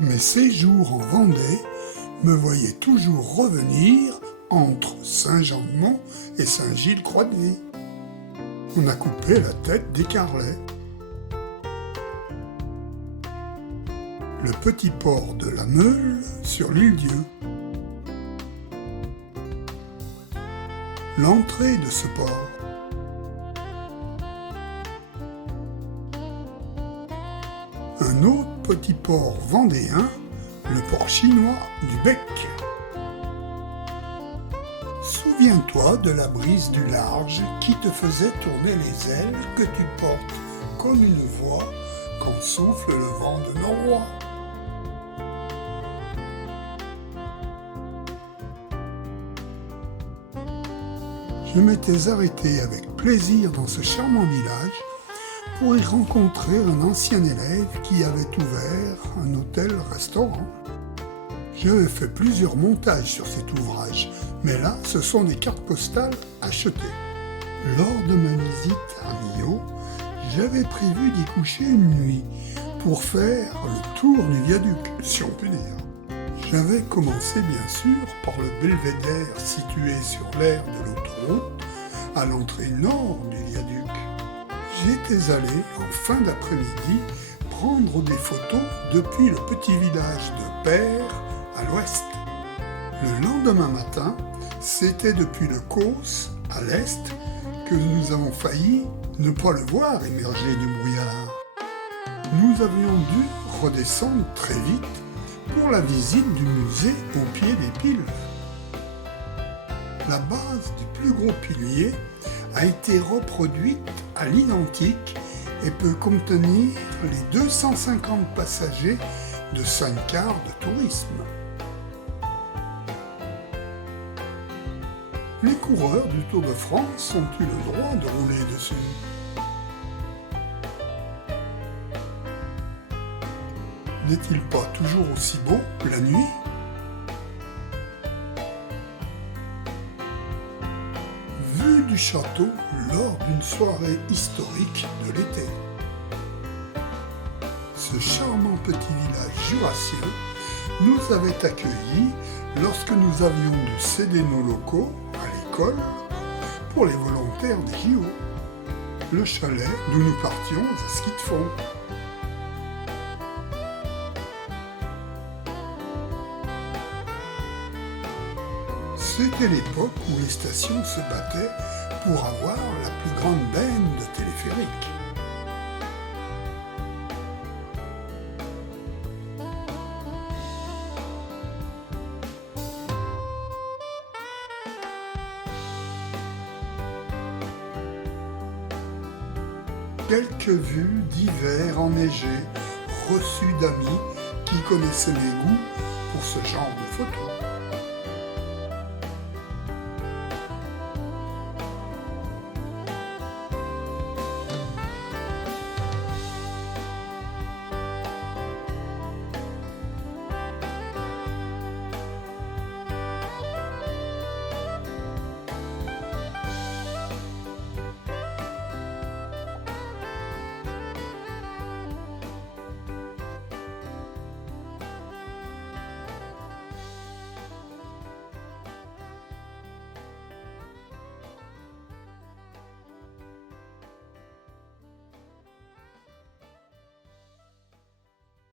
Mes séjours en Vendée me voyaient toujours revenir entre Saint-Jean-de-Mont et Saint-Gilles-Croix-de-Vie. On a coupé la tête des Carlets. Le petit port de la Meule sur l'île-Dieu. L'entrée de ce port. Un autre petit port vendéen, le port chinois du Bec. Souviens-toi de la brise du large qui te faisait tourner les ailes que tu portes comme une voix quand souffle le vent de noroît. Je m'étais arrêté avec plaisir dans ce charmant village pour y rencontrer un ancien élève qui avait ouvert un hôtel-restaurant. J'avais fait plusieurs montages sur cet ouvrage, mais là, ce sont des cartes postales achetées. Lors de ma visite à Millau, j'avais prévu d'y coucher une nuit pour faire le tour du viaduc, si on peut dire. J'avais commencé bien sûr par le belvédère situé sur l'aire de l'autoroute, à l'entrée nord du viaduc. J'étais allé en fin d'après-midi prendre des photos depuis le petit village de Père à l'ouest. Le lendemain matin, c'était depuis le Causse, à l'est, que nous avons failli ne pas le voir émerger du brouillard. Nous avions dû redescendre très vite pour la visite du musée au pied des piles. La base du plus gros pilier a été reproduite à l'identique et peut contenir les 250 passagers de 5 cars de tourisme. Les coureurs du Tour de France ont eu le droit de rouler dessus. N'est-il pas toujours aussi beau la nuit ? Vue du château lors d'une soirée historique de l'été. Ce charmant petit village jurassien nous avait accueillis lorsque nous avions dû céder nos locaux à l'école pour les volontaires des JO. Le chalet d'où nous partions à ski de fond. C'était l'époque où les stations se battaient pour avoir la plus grande benne de téléphérique. Quelques vues d'hiver enneigé, reçues d'amis qui connaissaient mes goûts pour ce genre de photos.